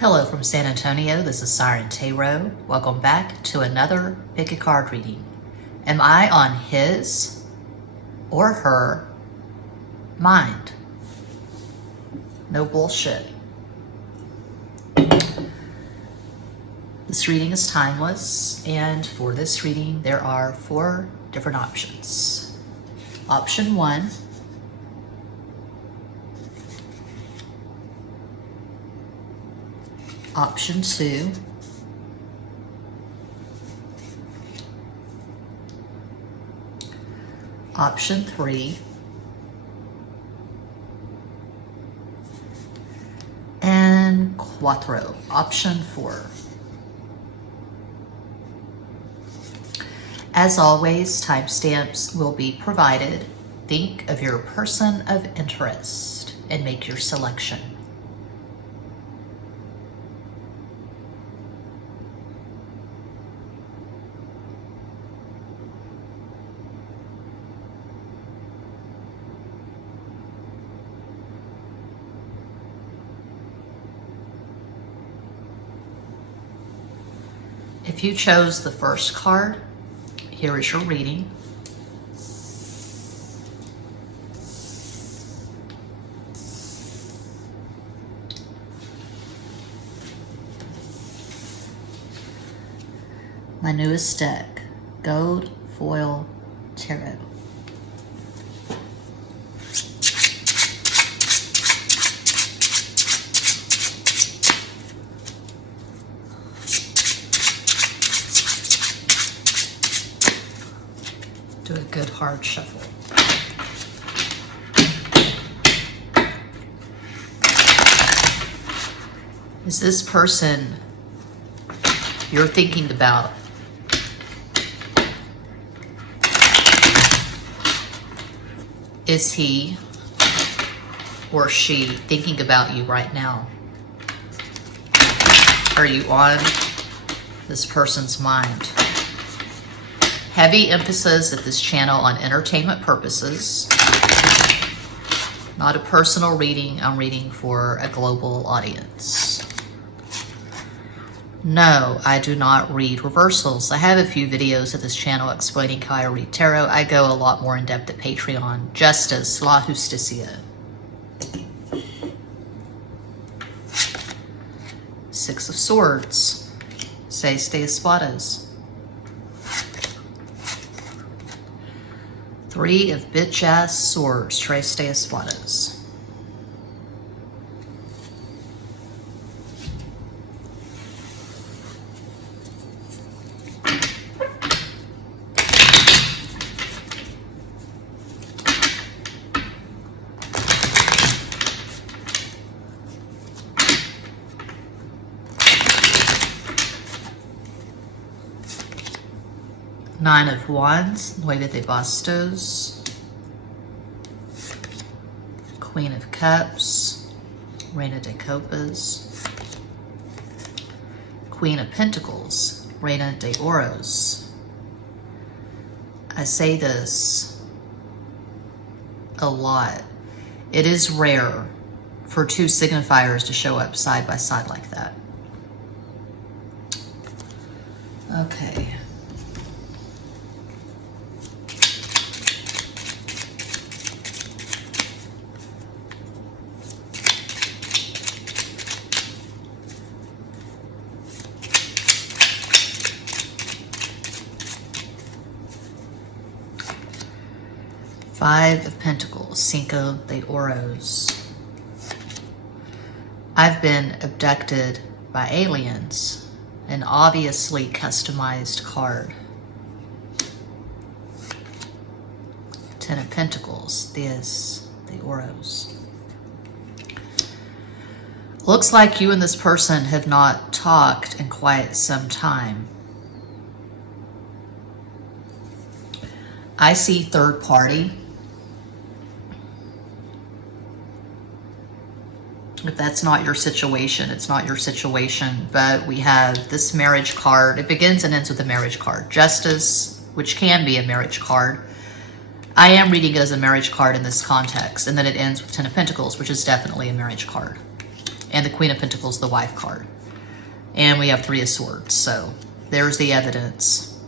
Hello from San Antonio, this is SIREN Tarot. Welcome back to another pick a card reading. Am I on his or her mind? No bullshit. This reading is timeless, and for this reading there are 4 different options. Option 1. Option 2. Option 3. And Cuatro, option 4. As always, timestamps will be provided. Think of your person of interest and make your selection. If you chose the first card, here is your reading. My newest deck, Gold Foil Tarot. Do a good hard shuffle. Is this person you're thinking about is he or she thinking about you right now? Are you on this person's mind? Heavy emphasis at this channel on entertainment purposes. Not a personal reading, I'm reading for a global audience. No, I do not read reversals. I have a few videos at this channel explaining how I read tarot. I go a lot more in depth at Patreon. Justice, La Justicia. 6 of Swords. Seis de Espadas. 3 of bitch-ass swords, Tres de Espadas. Nine of Wands, Nueve de Bastos. Queen of Cups, Reina de Copas. Queen of Pentacles, Reina de Oros. I say this a lot. It is rare for 2 signifiers to show up side by side like that. Okay. Five of Pentacles, Cinco de Oros. I've been abducted by aliens, an obviously customized card. 10 of Pentacles, Diez de Oros. Looks like you and this person have not talked in quite some time. I see third party. If that's not your situation, it's not your situation. But we have this marriage card. It begins and ends with a marriage card. Justice, which can be a marriage card. I am reading it as a marriage card in this context. And then it ends with 10 of Pentacles, which is definitely a marriage card. And the Queen of Pentacles, the wife card. And we have Three of Swords. So there's the evidence.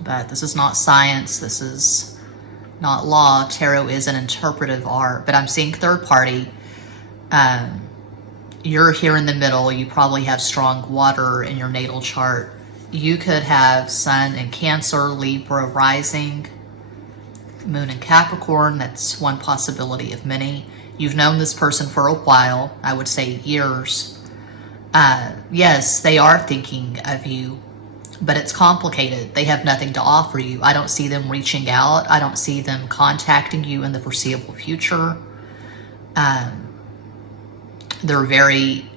But this is not science. This is not law. Tarot is an interpretive art. But I'm seeing third party. You're here in the middle. You probably have strong water in your natal chart. You could have Sun in Cancer, Libra rising, Moon in Capricorn. That's one possibility of many. You've known this person for a while, I would say years. Yes, they are thinking of you, but it's complicated. They have nothing to offer you. I don't see them reaching out. I don't see them contacting you in the foreseeable future. They're very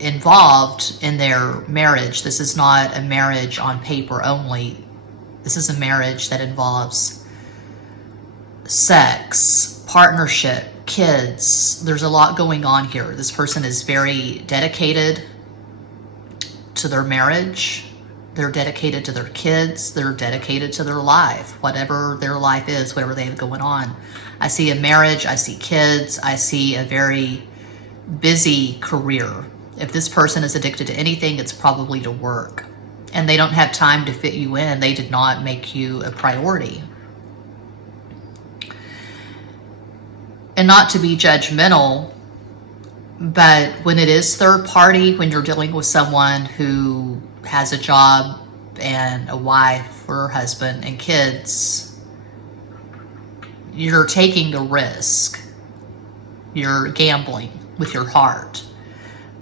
involved in their marriage. This is not a marriage on paper only. This is a marriage that involves sex, partnership, kids. There's a lot going on here. This person is very dedicated to their marriage. They're dedicated to their kids. They're dedicated to their life, whatever their life is, whatever they have going on. I see a marriage. I see kids. I see a very busy career. If this person is addicted to anything, it's probably to work. And they don't have time to fit you in. They did not make you a priority. And not to be judgmental, but when it is third party, when you're dealing with someone who has a job and a wife or husband and kids, you're taking a risk. You're gambling with your heart.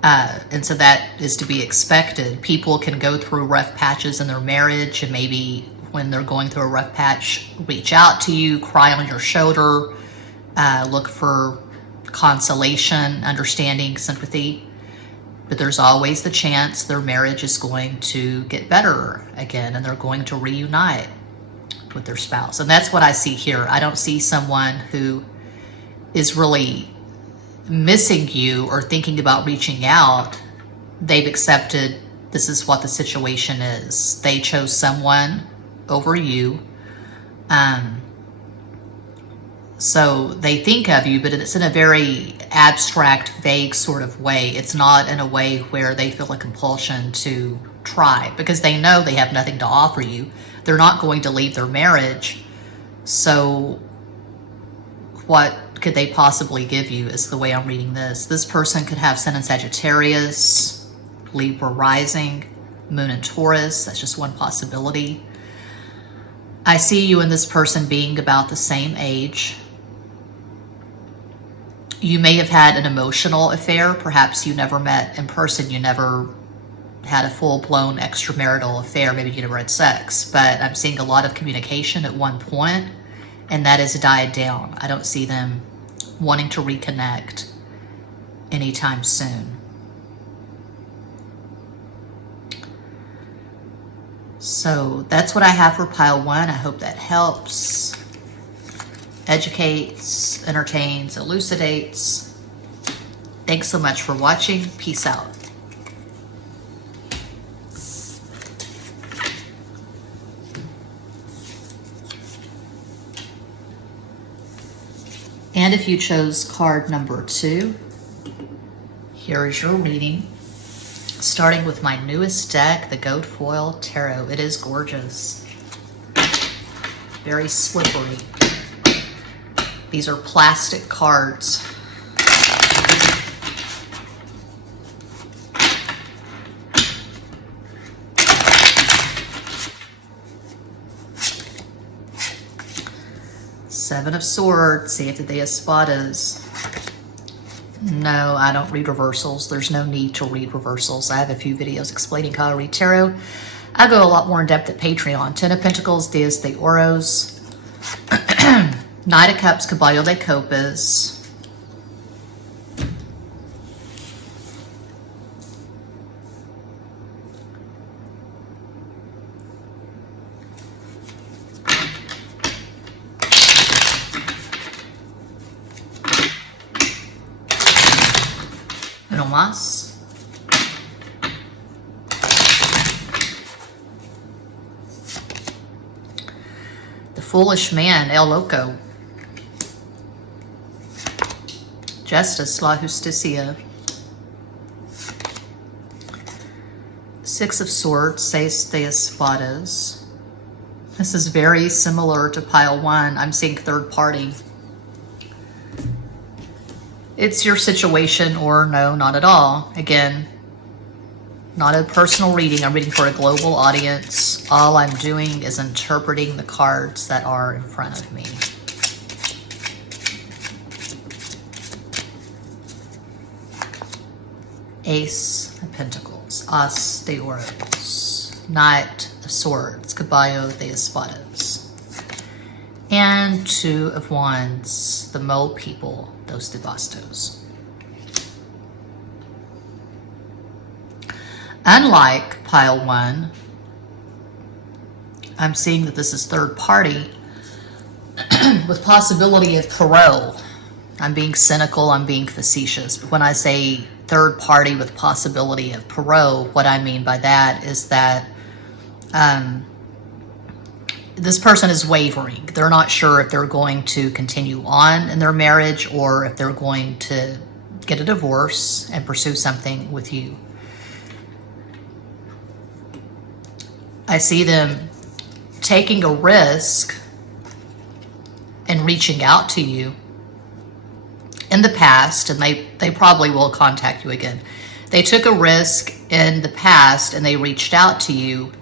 And so that is to be expected. People can go through rough patches in their marriage, and maybe when they're going through a rough patch, reach out to you, cry on your shoulder, look for consolation, understanding, sympathy. But there's always the chance their marriage is going to get better again, and they're going to reunite with their spouse. And that's what I see here. I don't see someone who is really missing you or thinking about reaching out. They've accepted this is what the situation is. They chose someone over you. So they think of you, but it's in a very abstract, vague sort of way. It's not in a way where they feel a compulsion to try, because they know they have nothing to offer you. They're not going to leave their marriage. So what could they possibly give you is the way I'm reading this. This person could have Sun in Sagittarius, Libra rising, Moon in Taurus. That's just one possibility. I see you and this person being about the same age. You may have had an emotional affair. Perhaps you never met in person. You never had a full-blown extramarital affair. Maybe you never had sex. But I'm seeing a lot of communication at one point, and that has died down. I don't see them wanting to reconnect anytime soon. So that's what I have for pile one. I hope that helps, educates, entertains, elucidates. Thanks so much for watching. Peace out. And if you chose card number 2, here is your reading. Starting with my newest deck, the Goat Foil Tarot. It is gorgeous. Very slippery. These are plastic cards. Seven of Swords, Siete de Espadas. No, I don't read reversals. There's no need to read reversals. I have a few videos explaining how to read tarot. I go a lot more in depth at Patreon. Ten of Pentacles, Diez de Oros. Knight of Cups, Caballo de Copas. No más. The Foolish Man, El Loco. Justice, la justicia. Six of Swords, Seis de Espadas. This is very similar to pile one. I'm seeing third party. It's your situation, or no, not at all. Again, not a personal reading. I'm reading for a global audience. All I'm doing is interpreting the cards that are in front of me. Ace of Pentacles, As de Oros, Knight of Swords, Caballo de Espadas, and Two of Wands, the Mole People, Dos de Bastos. Unlike pile one, I'm seeing that this is third party with possibility of parole. I'm being cynical, I'm being facetious, but when I say third party with possibility of parole, what I mean by that is that this person is wavering. They're not sure if they're going to continue on in their marriage or if they're going to get a divorce and pursue something with you. I see them taking a risk and reaching out to you in the past, and they probably will contact you again. They took a risk in the past and they reached out to you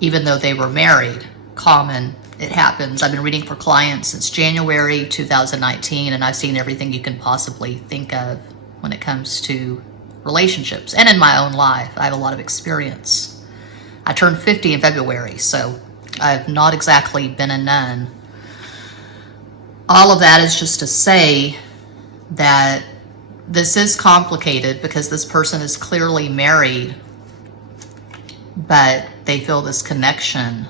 even though they were married. Common, it happens. I've been reading for clients since January 2019, and I've seen everything you can possibly think of when it comes to relationships. And in my own life, I have a lot of experience. I turned 50 in February, so I've not exactly been a nun. All of that is just to say that this is complicated because this person is clearly married, but they feel this connection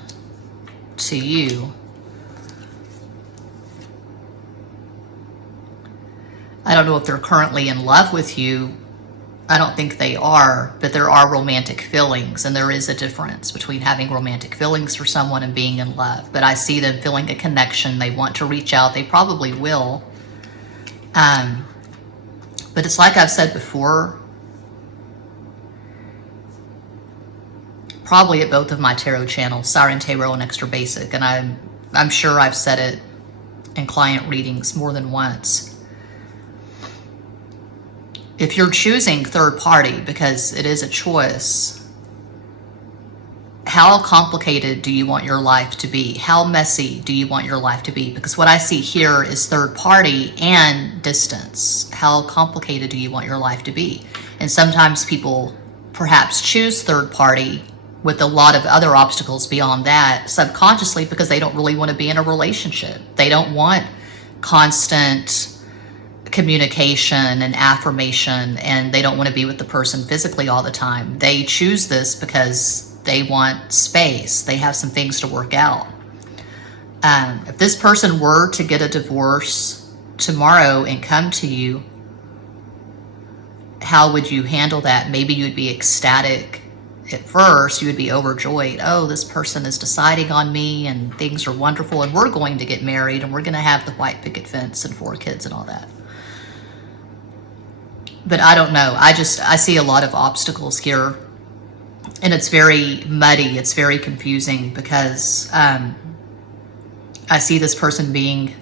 to you. I don't know if they're currently in love with you. I don't think they are, but there are romantic feelings, and there is a difference between having romantic feelings for someone and being in love. But I see them feeling a connection. They want to reach out. They probably will. But it's like I've said before, probably at both of my tarot channels, Siren Tarot and Extra Basic, and I'm sure I've said it in client readings more than once. If you're choosing third party, because it is a choice, how complicated do you want your life to be? How messy do you want your life to be? Because what I see here is third party and distance. How complicated do you want your life to be? And sometimes people perhaps choose third party with a lot of other obstacles beyond that, subconsciously, because they don't really want to be in a relationship. They don't want constant communication and affirmation, and they don't want to be with the person physically all the time. They choose this because they want space. They have some things to work out. If this person were to get a divorce tomorrow and come to you, how would you handle that? Maybe you'd be ecstatic at first. You would be overjoyed. Oh, this person is deciding on me and things are wonderful and we're going to get married and we're going to have the white picket fence and 4 kids and all that. But I don't know. I see a lot of obstacles here, and it's very muddy. It's very confusing because I see this person being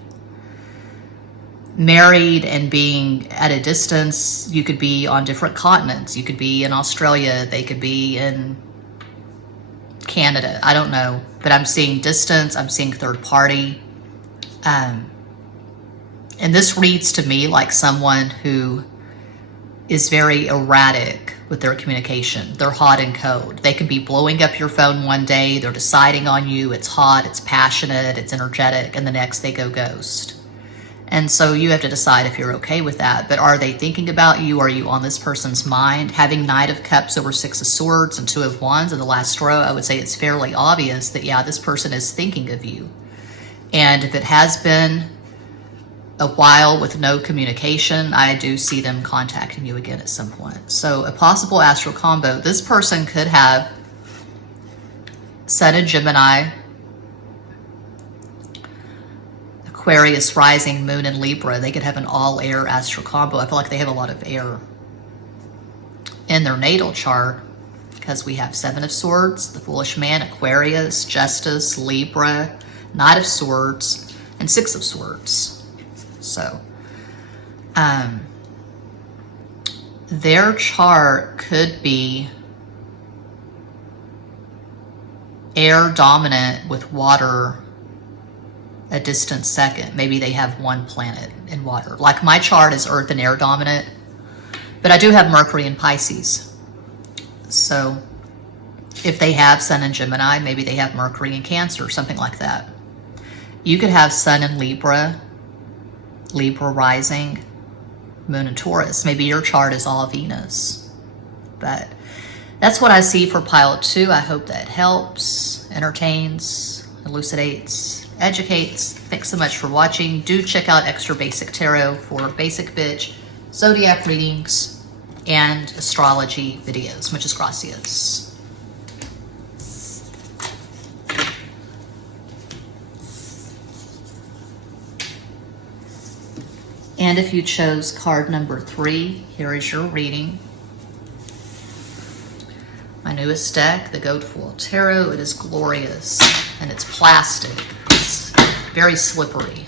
married and being at a distance. You could be on different continents. You could be in Australia. They could be in Canada. I don't know. But I'm seeing distance. I'm seeing third party. And this reads to me like someone who is very erratic with their communication. They're hot and cold. They can be blowing up your phone one day. They're deciding on you. It's hot, it's passionate, it's energetic, and the next they go ghost. And so you have to decide if you're okay with that. But are they thinking about you? Are you on this person's mind? Having Knight of Cups over 6 of Swords and 2 of Wands in the last row, I would say it's fairly obvious that, yeah, this person is thinking of you. And if it has been a while with no communication, I do see them contacting you again at some point. So a possible astral combo, this person could have Sun in Gemini, Aquarius, rising, moon, and Libra, they could have an all-air astral combo. I feel like they have a lot of air in their natal chart because we have Seven of Swords, the Foolish Man, Aquarius, Justice, Libra, Knight of Swords, and Six of Swords. So, their chart could be air dominant with water a distant second. Maybe they have one planet in water. Like my chart is earth and air dominant, but I do have Mercury in Pisces. So if they have Sun in Gemini, maybe they have Mercury in Cancer, something like that. You could have Sun in Libra, Libra rising, Moon in Taurus. Maybe your chart is all Venus. But that's what I see for pile 2. I hope that helps, entertains, elucidates, educates. Thanks so much for watching. Do check out Extra Basic Tarot for basic bitch, zodiac readings, and astrology videos. Muchas gracias. And if you chose card number 3, here is your reading. My newest deck, the Goat Foil Tarot. It is glorious, and it's plastic. It's very slippery.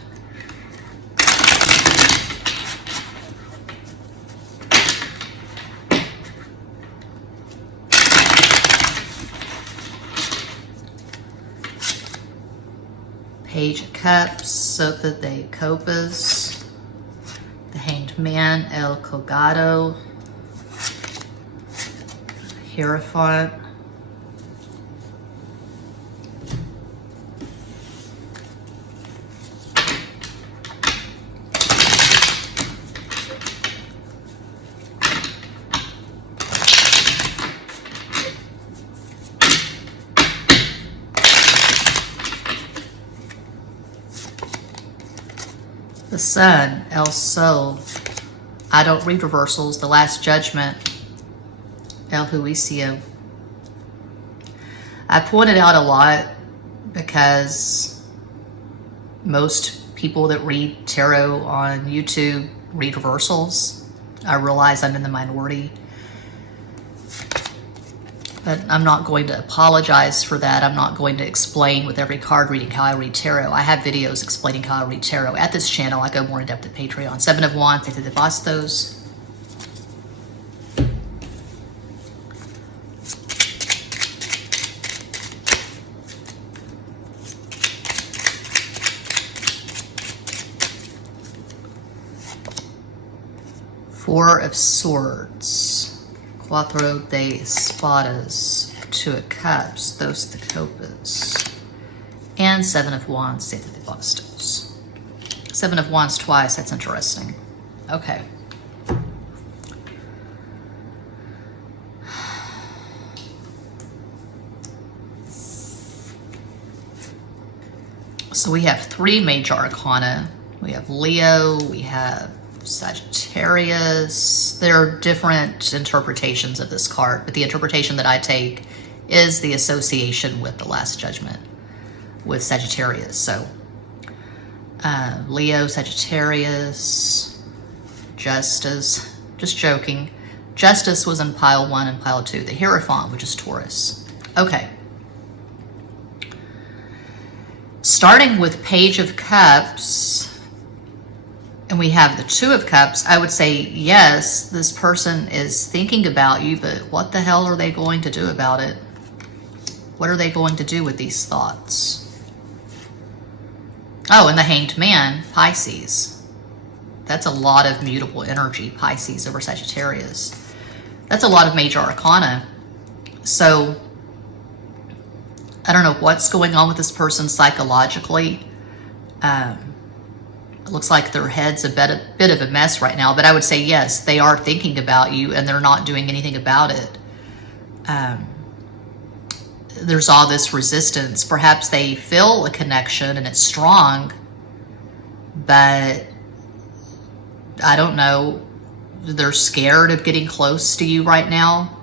Page of Cups, Sota de Copas, the Hanged Man, El Colgado, Hierophant, the Sun, El Sol. I don't read reversals. The Last Judgment, El Juicio. I pointed out a lot because most people that read tarot on YouTube read reversals. I realize I'm in the minority, but I'm not going to apologize for that. I'm not going to explain with every card reading how I read tarot. I have videos explaining how I read tarot at this channel. I go more in depth at Patreon. Seven of Wands, Eight of Bastos. Four of Swords, Cuatro de Espadas, Two of Cups, Dos de Copas, and Seven of Wands, Siete de Bastos. Seven of Wands twice, that's interesting. Okay. So we have 3 major arcana. We have Leo, we have Sagittarius. There are different interpretations of this card, but the interpretation that I take is the association with the Last Judgment with Sagittarius. So Leo, Sagittarius, Justice, just joking. Justice was in pile 1 and pile 2. The Hierophant, which is Taurus. Okay. Starting with Page of Cups, and we have the Two of Cups, I would say, yes, this person is thinking about you, but what the hell are they going to do about it? What are they going to do with these thoughts? Oh, and the Hanged Man, Pisces. That's a lot of mutable energy, Pisces over Sagittarius. That's a lot of major arcana. So, I don't know what's going on with this person psychologically. It looks like their head's a bit of a mess right now, but I would say yes, they are thinking about you and they're not doing anything about it. There's all this resistance. Perhaps they feel a connection and it's strong, but I don't know. They're scared of getting close to you right now.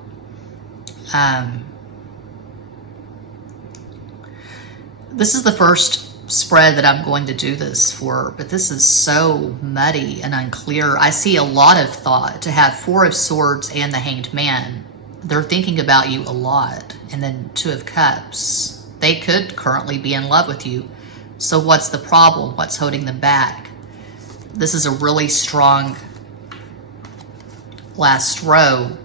This is the first spread that I'm going to do this for, but this is so muddy and unclear. I see a lot of thought. To have Four of Swords and the Hanged Man, they're thinking about you a lot. And then Two of Cups, they could currently be in love with you. So what's the problem? What's holding them back? This is a really strong last row,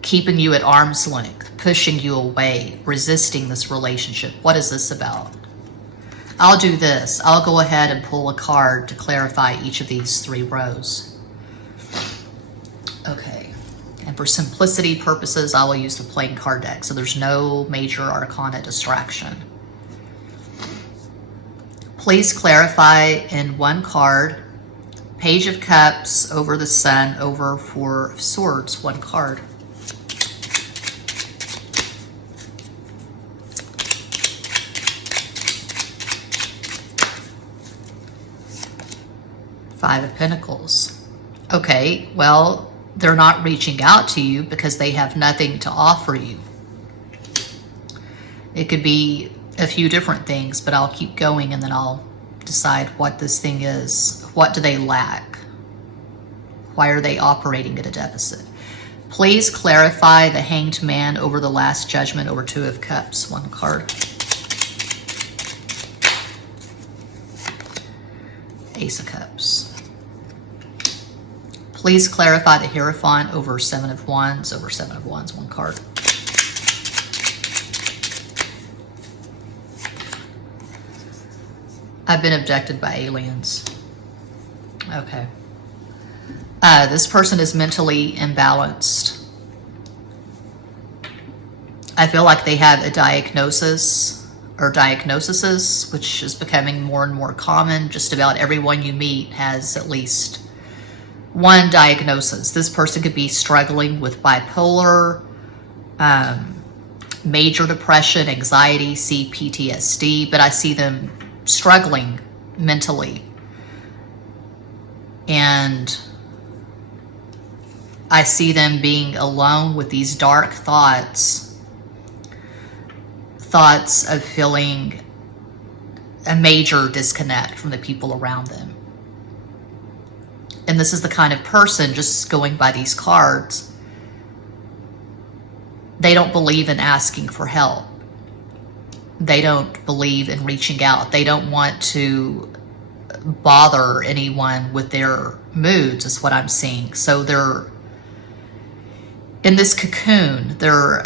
keeping you at arm's length, pushing you away, resisting this relationship. What is this about? I'll do this. I'll go ahead and pull a card to clarify each of these three rows. Okay. And for simplicity purposes, I will use the plain card deck, so there's no major arcana distraction. Please clarify in one card, Page of Cups over the Sun over Four of Swords, one card. Five of Pentacles. Okay, well, they're not reaching out to you because they have nothing to offer you. It could be a few different things, but I'll keep going and then I'll decide what this thing is. What do they lack? Why are they operating at a deficit? Please clarify the Hanged Man over the Last Judgment over Two of Cups, one card. Ace of Cups. Please clarify the Hierophant over Seven of Wands over Seven of Wands, one card. I've been abducted by aliens. Okay. This person is mentally imbalanced. I feel like they have a diagnosis or diagnoses, which is becoming more and more common. Just about everyone you meet has at least one diagnosis. This person could be struggling with bipolar, major depression, anxiety, PTSD, but I see them struggling mentally. And I see them being alone with these dark thoughts of feeling a major disconnect from the people around them. And this is the kind of person, just going by these cards, they don't believe in asking for help. They don't believe in reaching out. They don't want to bother anyone with their moods, is what I'm seeing. So they're in this cocoon. They're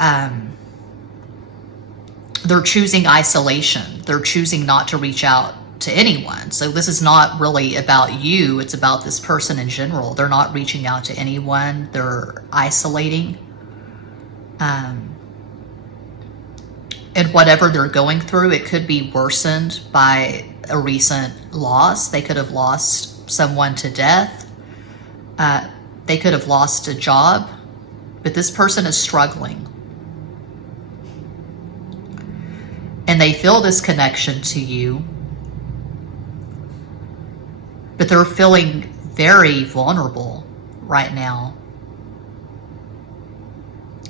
choosing isolation. They're choosing not to reach out to anyone. So this is not really about you. It's about this person in general. They're not reaching out to anyone. They're isolating. And whatever they're going through, it could be worsened by a recent loss. They could have lost someone to death. They could have lost a job. But this person is struggling. And they feel this connection to you. But they're feeling very vulnerable right now.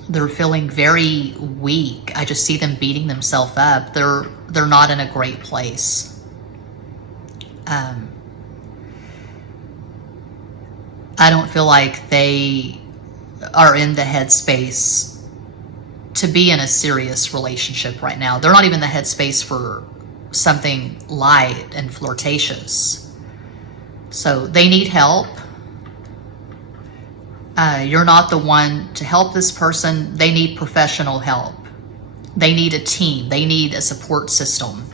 They're feeling very weak. I just see them beating themselves up. They're not in a great place. I don't feel like they are in the headspace to be in a serious relationship right now. They're not even in the headspace for something light and flirtatious. So they need help. You're not the one to help this person. They need professional help. They need a team. They need a support system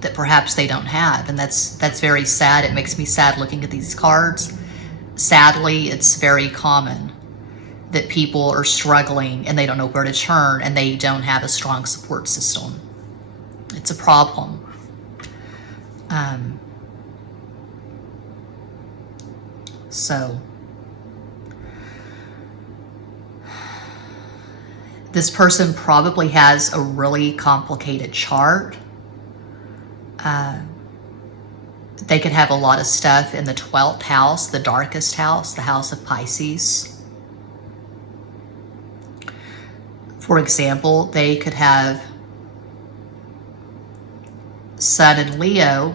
that perhaps they don't have. And that's very sad. It makes me sad looking at these cards. Sadly, it's very common that people are struggling and they don't know where to turn and they don't have a strong support system. It's a problem. So this person probably has a really complicated chart. They could have a lot of stuff in the 12th house, the darkest house, the house of Pisces. For example, they could have Sun in Leo,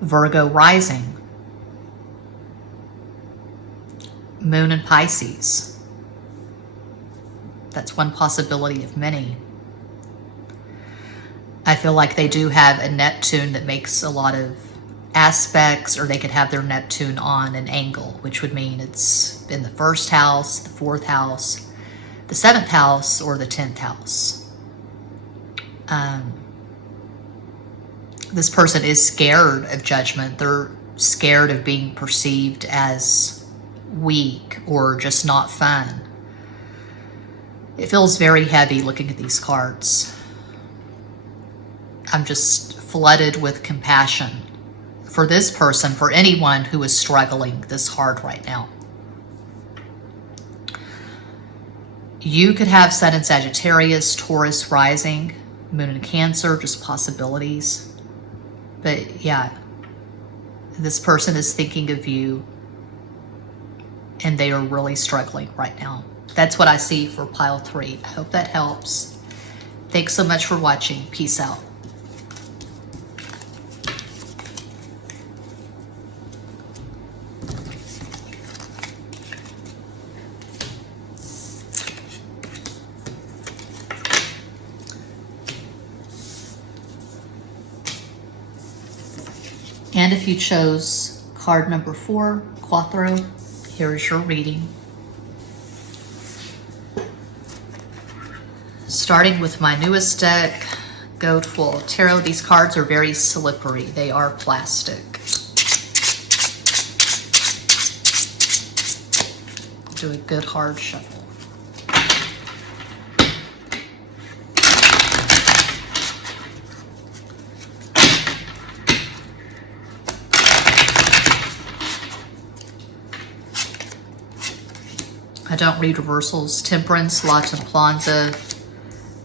Virgo rising, Moon in Pisces. That's one possibility of many. I feel like they do have a Neptune that makes a lot of aspects, or they could have their Neptune on an angle, which would mean it's in the first house, the fourth house, the seventh house, or the 10th house. This person is scared of judgment. They're scared of being perceived as weak or just not fun. It feels very heavy looking at these cards. I'm just flooded with compassion for this person, for anyone who is struggling this hard right now. You could have Sun in Sagittarius, Taurus rising, Moon in Cancer, just possibilities. But yeah, this person is thinking of you and they are really struggling right now. That's what I see for pile 3. I hope that helps. Thanks so much for watching. Peace out. And if you chose card number 4, Quattro, here is your reading. Starting with my newest deck, Goat Full Tarot. These cards are very slippery. They are plastic. Do a good hard shuffle. I don't read reversals. Temperance, La Templanza,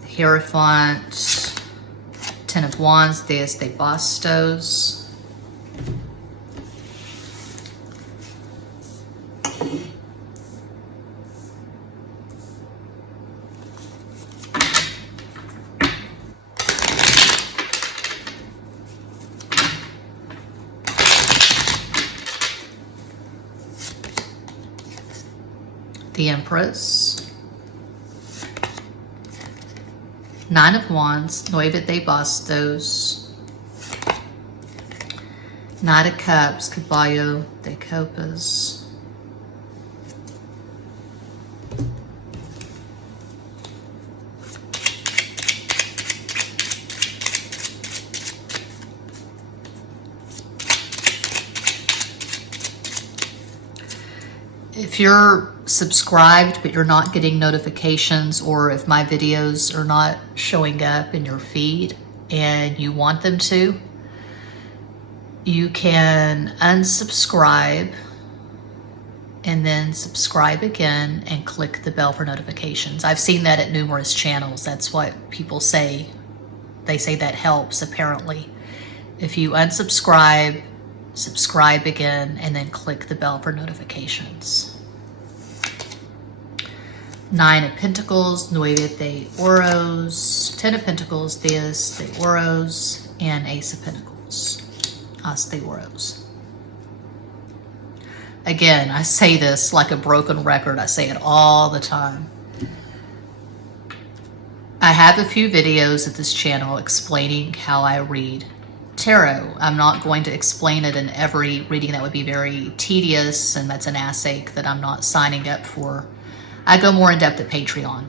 Hierophant, Ten of Wands, Deus de Bastos. The Empress, Nine of Wands, Nueve de Bastos, Knight of Cups, Caballo de Copas, if you're subscribed but you're not getting notifications, or if my videos are not showing up in your feed and you want them to, you can unsubscribe and then subscribe again and click the bell for notifications. I've seen that at numerous channels. That's what people say. They say that helps, apparently. If you unsubscribe, subscribe again, and then click the bell for notifications. Nine of Pentacles, Nueve de Oros, Ten of Pentacles, Deus de Oros, and Ace of Pentacles, As de Oros. Again, I say this like a broken record. I say it all the time. I have a few videos at this channel explaining how I read tarot. I'm not going to explain it in every reading. That would be very tedious, and that's an asset that I'm not signing up for. I go more in depth at Patreon.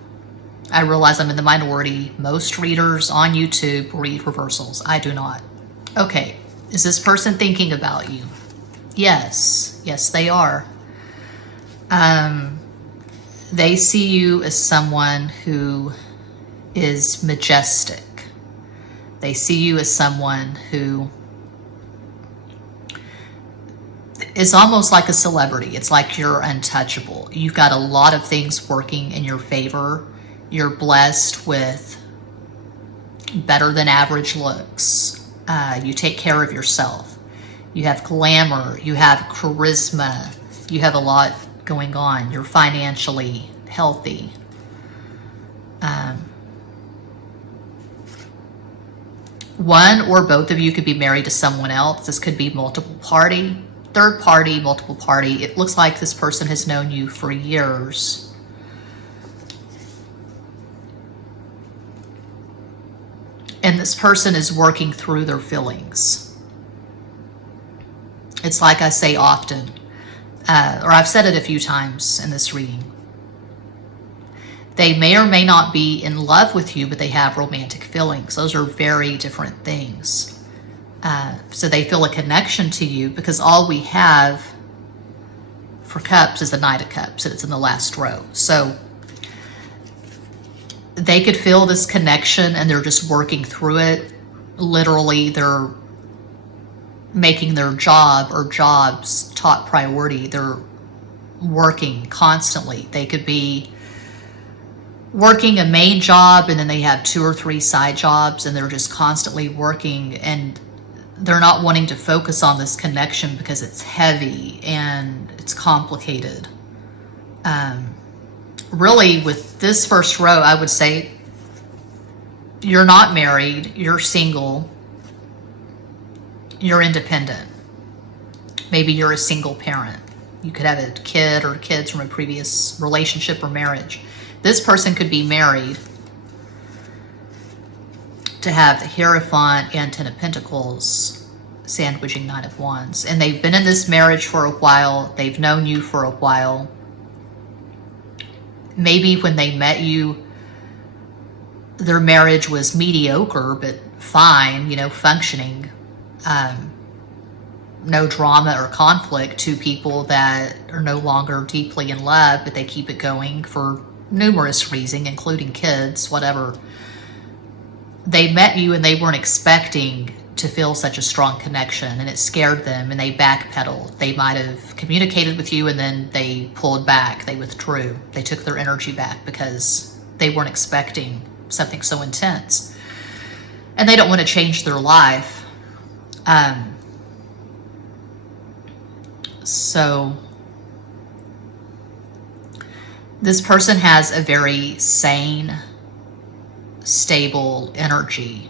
I realize I'm in the minority. Most readers on YouTube read reversals. I do not. Okay, is this person thinking about you? Yes, yes they are. They see you as someone who is majestic. They see you as someone who is almost like a celebrity. It's like you're untouchable. You've got a lot of things working in your favor. You're blessed with better than average looks. You take care of yourself. You have glamour. You have charisma. You have a lot going on. You're financially healthy. One or both of you could be married to someone else. This could be multiple party, third party, multiple party. It looks like this person has known you for years. And this person is working through their feelings. It's like I say often, or I've said it a few times in this reading. They may or may not be in love with you, but they have romantic feelings. Those are very different things. So they feel a connection to you, because all we have for cups is the Knight of Cups, and it's in the last row. So they could feel this connection and they're just working through it. Literally, they're making their job or jobs top priority. They're working constantly. They could be working a main job and then they have 2 or 3 side jobs, and they're just constantly working, and they're not wanting to focus on this connection because it's heavy and it's complicated. Really, with this first row, I would say you're not married, you're single, you're independent. Maybe you're a single parent. You could have a kid or kids from a previous relationship or marriage. This person could be married to have the Hierophant and 10 of Pentacles sandwiching 9 of Wands. And they've been in this marriage for a while. They've known you for a while. Maybe when they met you, their marriage was mediocre, but fine, you know, functioning. No drama or conflict. 2 people that are no longer deeply in love, but they keep it going for numerous reasons, including kids, whatever. They met you and they weren't expecting to feel such a strong connection, and it scared them, and they backpedaled. They might have communicated with you and then they pulled back, they withdrew, they took their energy back because they weren't expecting something so intense, and they don't want to change their life. So this person has a very sane, stable energy.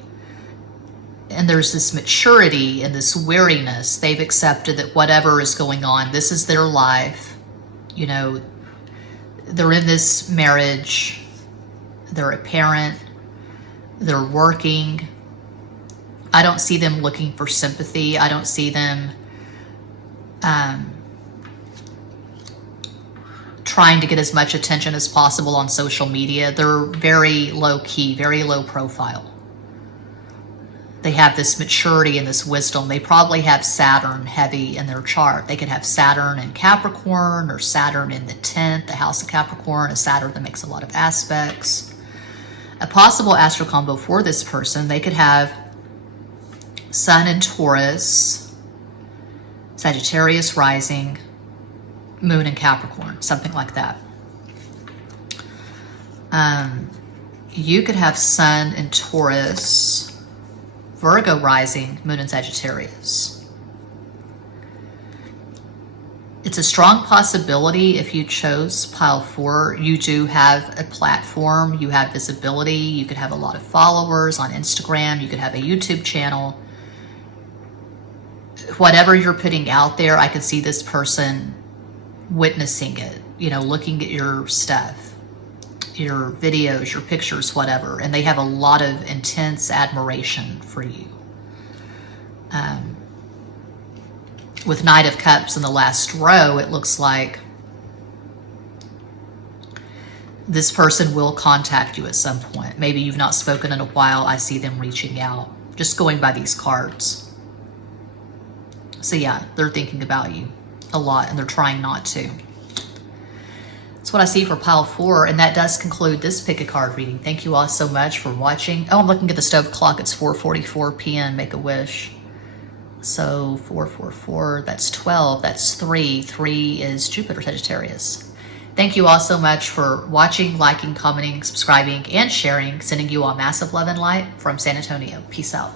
And there's this maturity and this weariness. They've accepted that whatever is going on, this is their life. You know, they're in this marriage. They're a parent. They're working. I don't see them looking for sympathy. I don't see them trying to get as much attention as possible on social media. They're very low key, very low profile. They have this maturity and this wisdom. They probably have Saturn heavy in their chart. They could have Saturn in Capricorn, or Saturn in the 10th, the house of Capricorn, a Saturn that makes a lot of aspects. A possible astro combo for this person, they could have Sun in Taurus, Sagittarius rising, Moon in Capricorn, something like that. You could have Sun in Taurus, Virgo rising, Moon in Sagittarius. It's a strong possibility if you chose pile 4. You do have a platform, you have visibility, you could have a lot of followers on Instagram, you could have a YouTube channel. Whatever you're putting out there, I could see this person witnessing it, you know, looking at your stuff, your videos, your pictures, whatever, and they have a lot of intense admiration for you. With Knight of Cups in the last row, it looks like this person will contact you at some point. Maybe you've not spoken in a while. I see them reaching out, just going by these cards. So yeah, they're thinking about you a lot, and they're trying not to. That's what I see for pile 4, and that does conclude this pick a card reading. Thank you all so much for watching. Oh, I'm looking at the stove clock. It's 4:44 p.m. Make a wish. So 444, that's 12, that's 3. 3 is Jupiter Sagittarius. Thank you all so much for watching, liking, commenting, subscribing, and sharing. Sending you all massive love and light from San Antonio. Peace out.